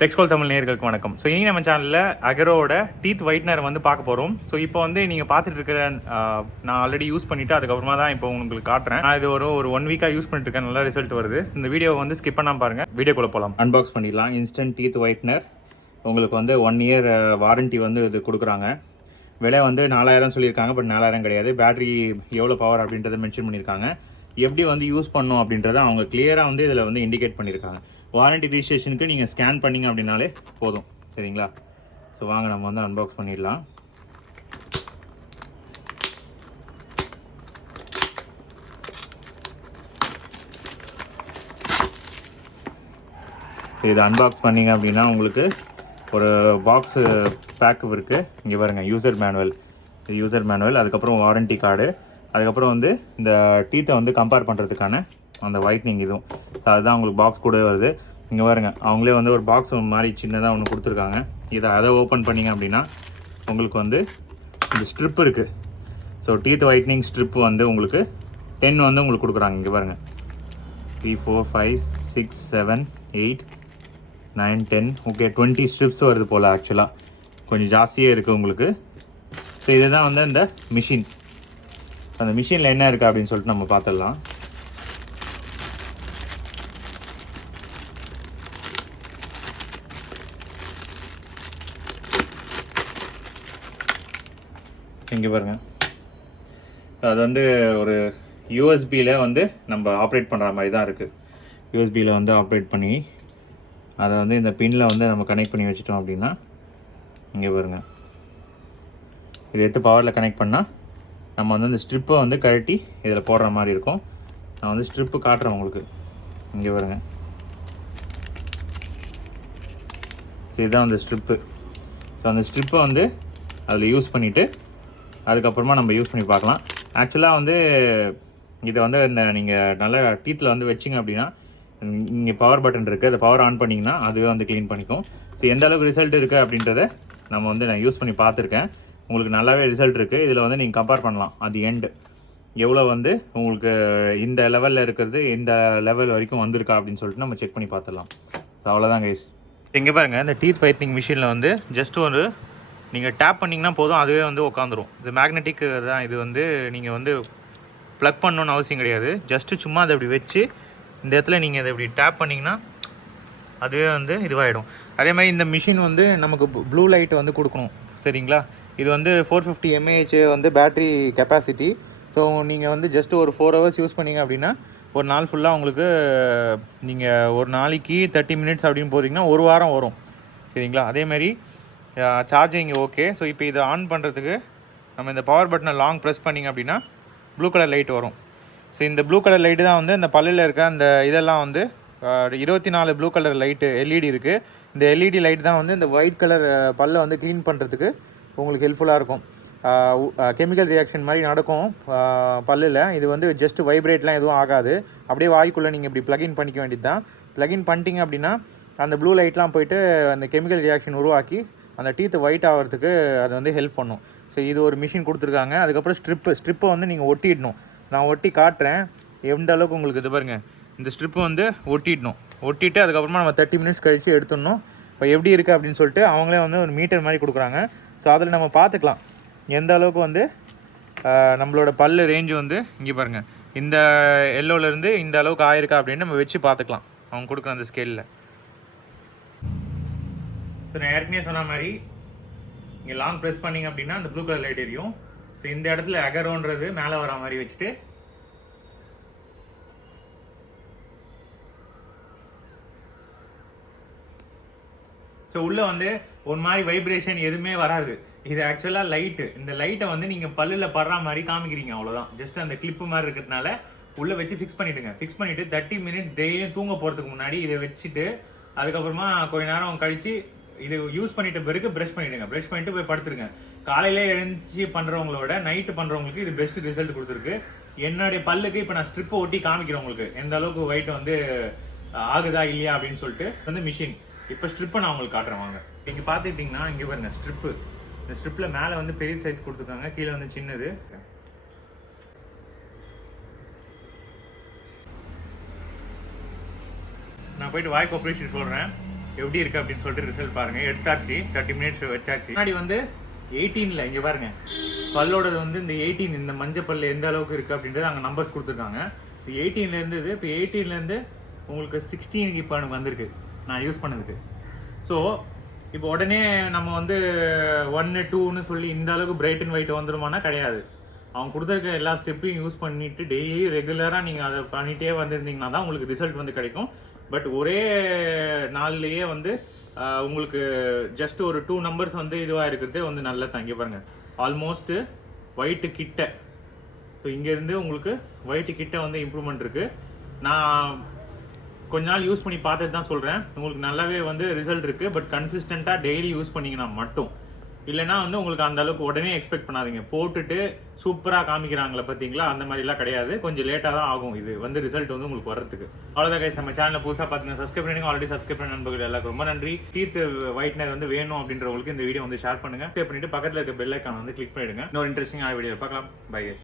டெக்ஸ்கோல் தமிழ் நேயர்களுக்கு வணக்கம். ஸோ இனி நம்ம சேனலில் அகரோட டீத் ஒயிட்னர் வந்து பார்க்க போகிறோம். ஸோ இப்போ வந்து நீங்கள் பார்த்துட்டு இருக்கிற நான் ஆல்ரெடி யூஸ் பண்ணிவிட்டு அதுக்கப்புறமா தான் இப்போ உங்களுக்கு காட்டுறேன். நான் இது ஒரு 1 வீக்காக யூஸ் பண்ணிட்டு இருக்கேன். நல்லா ரிசல்ட் வருது. இந்த வீடியோ வந்து ஸ்கிப் பண்ணாமல் பாருங்கள். வீடியோக்குள்ளே போகலாம். அன்பாக்ஸ் பண்ணிடலாம். இன்ஸ்டன்ட் டீத் ஒயிட்னர் உங்களுக்கு வந்து 1 இயர் வாரண்ட்டி வந்து இது கொடுக்குறாங்க. விலை வந்து 4000 சொல்லியிருக்காங்க. பட் 4000 கிடையாது. பேட்டரி எவ்வளோ பவர் அப்படின்றத மென்ஷன் பண்ணியிருக்காங்க. எப்படி வந்து யூஸ் பண்ணணும் அப்படின்றத அவங்க கிளியராக வந்து இதில் வந்து இண்டிகேட் பண்ணியிருக்காங்க. வாரண்டி ரிஜிஸ்ட்ரேஷனுக்கு நீங்கள் ஸ்கேன் பண்ணிங்க அப்படின்னாலே போதும். சரிங்களா? ஸோ வாங்க நம்ம வந்து அன்பாக்ஸ் பண்ணிடலாம். இது அன்பாக்ஸ் பண்ணிங்க அப்படின்னா உங்களுக்கு ஒரு பாக்ஸு பேக் இருக்குது. இங்கே பாருங்கள், யூசர் மேனுவல், அதுக்கப்புறம் வாரண்டி கார்டு, அதுக்கப்புறம் வந்து இந்த டீத்தை வந்து கம்பேர் பண்ணுறதுக்கான அந்த ஒயிட்னிங் இதுவும். ஸோ அதுதான் உங்களுக்கு பாக்ஸ் கூட வருது. இங்கே பாருங்கள், அவங்களே வந்து ஒரு பாக்ஸ் மாதிரி சின்னதாக ஒன்று கொடுத்துருக்காங்க. அதை ஓப்பன் பண்ணிங்க அப்படின்னா உங்களுக்கு வந்து இந்த ஸ்ட்ரிப் இருக்குது. ஸோ டீத் ஒயிட்னிங் ஸ்ட்ரிப் வந்து உங்களுக்கு 10 வந்து உங்களுக்கு கொடுக்குறாங்க. இங்கே பாருங்கள், 3 4 5 6 7 8 9 10 ஓகே 20 ஸ்ட்ரிப்ஸ் வருது போல். ஆக்சுவலாக கொஞ்சம் ஜாஸ்தியே இருக்குது உங்களுக்கு. ஸோ இதுதான் வந்து இந்த மிஷின். அந்த மிஷினில் என்ன இருக்குது அப்படின்னு சொல்லிட்டு நம்ம பார்த்துடலாம். இங்கே பாருங்கள், அது வந்து ஒரு யூஎஸ்பியில் வந்து நம்ம ஆப்ரேட் பண்ணுற மாதிரி தான் இருக்குது. யூஎஸ்பியில் வந்து ஆப்ரேட் பண்ணி அதை வந்து இந்த பின்னில் வந்து நம்ம கனெக்ட் பண்ணி வச்சிட்டோம் அப்படின்னா இங்கே பாருங்கள், இது எடுத்து பவரில் கனெக்ட் பண்ணால் நம்ம வந்து இந்த ஸ்ட்ரிப்பை வந்து கழட்டி இதில் போடுற மாதிரி இருக்கும். நான் வந்து ஸ்ட்ரிப்பு காட்டுறேன் உங்களுக்கு. இங்கே பாருங்கள், இதுதான் அந்த ஸ்ட்ரிப்பு. ஸோ அந்த ஸ்ட்ரிப்பை வந்து அதில் யூஸ் பண்ணிவிட்டு அதுக்கப்புறமா நம்ம யூஸ் பண்ணி பார்க்கலாம். ஆக்சுவலாக வந்து இதை வந்து இந்த நீங்கள் நல்லா டீத்தில் வந்து வச்சிங்க அப்படின்னா இங்கே பவர் பட்டன் இருக்குது. அதை பவர் ஆன் பண்ணிங்கன்னா அதுவே வந்து க்ளீன் பண்ணிக்கும். ஸோ எந்த அளவுக்கு ரிசல்ட் இருக்குது அப்படின்றத நம்ம வந்து நான் யூஸ் பண்ணி பார்த்துருக்கேன். உங்களுக்கு நல்லாவே ரிசல்ட் இருக்குது. இதில் வந்து நீங்கள் கம்பேர் பண்ணலாம். அது எண்டு எவ்வளோ வந்து உங்களுக்கு இந்த லெவலில் இருக்கிறது இந்த லெவல் வரைக்கும் வந்திருக்கா அப்படின்னு சொல்லிட்டு நம்ம செக் பண்ணி பார்த்துடலாம். ஸோ அவ்வளோதான் கைஸ். இங்கே பாருங்கள், இந்த டீத் ஒயிட்னிங் மிஷினில் வந்து ஜஸ்ட் ஒரு நீங்கள் டேப் பண்ணிங்கன்னா போதும், அதுவே வந்து உட்காந்துரும். இது மேக்னெட்டிக் தான். இது வந்து நீங்கள் வந்து ப்ளக் பண்ணணுன்னு அவசியம் கிடையாது. ஜஸ்ட்டு சும்மா அதை அப்படி வச்சு இந்த இடத்துல நீங்கள் அதை இப்படி டேப் பண்ணிங்கன்னா அதுவே வந்து இதுவாகிடும். அதே மாதிரி இந்த மிஷின் வந்து நமக்கு ப்ளூ லைட் வந்து கொடுக்கணும். சரிங்களா? இது வந்து 450 mAh வந்து பேட்ரி கெப்பாசிட்டி. ஸோ நீங்கள் வந்து ஜஸ்ட் ஒரு 4 hours யூஸ் பண்ணிங்க அப்படின்னா ஒரு நாள் ஃபுல்லாக உங்களுக்கு நீங்கள் ஒரு நாளைக்கு 30 minutes அப்படின்னு போகிறீங்கன்னா ஒரு வாரம் வரும். சரிங்களா? அதேமாதிரி சார்ஜிங் ஓகே. ஸோ இப்போ இதை ஆன் பண்ணுறதுக்கு நம்ம இந்த பவர் பட்டனை லாங் ப்ரெஸ் பண்ணிங்க அப்படின்னா ப்ளூ கலர் லைட் வரும். ஸோ இந்த ப்ளூ கலர் லைட்டு தான் வந்து இந்த பல்லில் இருக்க அந்த இதெல்லாம் வந்து 24 ப்ளூ கலர் லைட்டு எல்இடி இருக்குது. இந்த எல்இடி லைட் தான் வந்து இந்த ஒயிட் கலர் பல்லை வந்து க்ளீன் பண்ணுறதுக்கு உங்களுக்கு ஹெல்ப்ஃபுல்லாக இருக்கும். கெமிக்கல் ரியாக்ஷன் மாதிரி நடக்கும் பல்லில். இது வந்து ஜஸ்ட் வைப்ரேட்லாம் எதுவும் ஆகாது. அப்படியே வாய்க்குள்ளே நீங்கள் இப்படி ப்ளக்இன் பண்ணிக்க வேண்டியது தான். ப்ளக்இன் பண்ணிட்டீங்க அப்படின்னா அந்த ப்ளூ லைட்லாம் போயிட்டு அந்த கெமிக்கல் ரியாக்ஷன் உருவாக்கி அந்த டீத்து ஒயிட் ஆகிறதுக்கு அது வந்து ஹெல்ப் பண்ணும். ஸோ இது ஒரு மிஷின் கொடுத்துருக்காங்க. அதுக்கப்புறம் ஸ்ட்ரிப்பை வந்து நீங்கள் ஒட்டிடணும். நான் ஒட்டி காட்டுறேன் எந்த அளவுக்கு உங்களுக்கு. இது பாருங்கள், இந்த ஸ்ட்ரிப்பை வந்து ஒட்டிட்டு அதுக்கப்புறமா நம்ம 30 minutes கழித்து எடுத்துடணும். இப்போ எப்படி இருக்குது அப்படின்னு சொல்லிட்டு அவங்களே வந்து ஒரு மீட்டர் மாதிரி கொடுக்குறாங்க. ஸோ அதில் நம்ம பார்த்துக்கலாம் எந்த அளவுக்கு வந்து நம்மளோட பல்லு ரேஞ்சு வந்து இங்கே பாருங்கள், இந்த எல்லோலேருந்து இந்த அளவுக்கு ஆயிருக்கா அப்படின்னு நம்ம வச்சு பார்த்துக்கலாம் அவங்க கொடுக்குற அந்த ஸ்கேலில். ஸோ நான் ஏற்கனவே சொன்ன மாதிரி இங்கே லாங் ப்ரெஸ் பண்ணிங்க அப்படின்னா அந்த ப்ளூ கலர் லைட் எரியும். ஸோ இந்த இடத்துல அகரோன்றது மேலே வர மாதிரி வச்சுட்டு ஸோ உள்ளே வந்து ஒரு மாதிரி வைப்ரேஷன் எதுவுமே வராது. இது ஆக்சுவலாக லைட்டு. இந்த லைட்டை வந்து நீங்கள் பல்லில் படுற மாதிரி காமிக்கிறீங்க, அவ்வளோதான். ஜஸ்ட் அந்த கிளிப்பு மாதிரி இருக்கிறதுனால உள்ளே வச்சு ஃபிக்ஸ் பண்ணிவிடுங்க. ஃபிக்ஸ் பண்ணிவிட்டு 30 minutes டெய்லியும் தூங்க போகிறதுக்கு முன்னாடி இதை வச்சுட்டு அதுக்கப்புறமா கொஞ்ச நேரம் கழித்து இது யூஸ் பண்ணிட்ட பிறகு ப்ரஷ் பண்ணிவிடுங்க. ப்ரஷ் பண்ணிட்டு போய் படுத்துருங்க. காலையிலே எழுந்துச்சு பண்ணுறவங்களோட நைட்டு பண்ணுறவங்களுக்கு இது பெஸ்ட் ரிசல்ட் கொடுத்துருக்கு. என்னுடைய பல்லுக்கு இப்போ நான் ஸ்ட்ரிப்பை ஒட்டி காமிக்கிறேன் உங்களுக்கு எந்த அளவுக்கு ஒயிட் வந்து ஆகுதா இல்லையா அப்படின்னு சொல்லிட்டு வந்து மிஷின். இப்போ ஸ்ட்ரிப்பை நான் உங்களுக்கு காட்டுறேன் வாங்க. இங்கே பார்த்துக்கிட்டிங்கன்னா இங்கே பாருங்கள் ஸ்ட்ரிப்பு. இந்த ஸ்ட்ரிப்பில் மேலே வந்து பெரிய சைஸ் கொடுத்துருக்காங்க, கீழே வந்து சின்னது. நான் போயிட்டு வாய்க்கு ஆப்ரேஷன் சொல்கிறேன். எப்படி இருக்குது அப்படின்னு சொல்லிட்டு ரிசல்ட் பாருங்கள். எடுத்தாச்சு, 30 மினிட்ஸ் வச்சாச்சு. முன்னாடி வந்து 18ல் இங்கே பாருங்கள் பல்லோடது வந்து இந்த 18 இந்த மஞ்சள் பல் எந்த அளவுக்கு இருக்குது அப்படின்றது அங்கே நம்பர்ஸ் கொடுத்துருக்காங்க. இப்போ 18ல் இருந்தது, இப்போ 18லேருந்து உங்களுக்கு 16க்கு இப்போ எனக்கு வந்திருக்கு நான் யூஸ் பண்ணதுக்கு. ஸோ இப்போ உடனே நம்ம வந்து 1 2ன்னு சொல்லி இந்த அளவுக்கு பிரைட் அண்ட் ஒயிட் வந்துடுமானா கிடையாது. அவங்க கொடுத்துருக்க எல்லா ஸ்டெப்பையும் யூஸ் பண்ணிவிட்டு டெய்லி ரெகுலராக நீங்கள் அதை பண்ணிகிட்டே வந்திருந்தீங்கன்னா தான் உங்களுக்கு ரிசல்ட் வந்து கிடைக்கும். பட் ஒரே நாள்லேயே வந்து உங்களுக்கு ஜஸ்ட் ஒரு 2 நம்பர்ஸ் வந்து இதுவாக இருக்கிறதே வந்து நல்லா தங்கி பாருங்கள். ஆல்மோஸ்ட்டு ஒயிட்டு கிட்ட, ஸோ இங்கேருந்து உங்களுக்கு ஒயிட்டு கிட்ட வந்து இம்ப்ரூவ்மெண்ட் இருக்குது. நான் கொஞ்ச நாள் யூஸ் பண்ணி பார்த்துட்டு தான் சொல்கிறேன். உங்களுக்கு நல்லாவே வந்து ரிசல்ட் இருக்குது. பட் கன்சிஸ்டண்ட்டாக டெய்லி யூஸ் பண்ணிங்கன்னா மட்டும், இல்லைனா வந்து உங்களுக்கு அந்த அளவுக்கு உடனே எக்ஸ்பெக்ட் பண்ணாதீங்க. போட்டுட்டு சூப்பராக காமிக்கிறாங்களே பார்த்தீங்களா, அந்த மாதிரிலாம் கிடையாது. கொஞ்சம் லேட்டாக தான் ஆகும் இது வந்து ரிசல்ட் வந்து உங்களுக்கு வரதுக்கு. அவ்வளோதான் கைஸ், நம்ம சேனலில் புதுசாக பார்த்தீங்கன்னா சப்ஸ்கிரைப் பண்ணி ஆல்ரெடி சப்ஸ்கிரைப் பண்ண நண்பர்கள் எல்லாருக்கும் ரொம்ப நன்றி. டீத் ஒயிட்னர் வந்து வேணும் அப்படின்றவங்களுக்கு இந்த வீடியோ வந்து ஷேர் பண்ணுங்கள். ஷேர் பண்ணிட்டு பக்கத்தில் இருக்க பெல் ஐக்கான் வந்து கிளிக் பண்ணிவிடுங்க. இன்னொரு இன்ட்ரெஸ்டிங்கான வீடியோ பார்க்கலாம். Bye guys.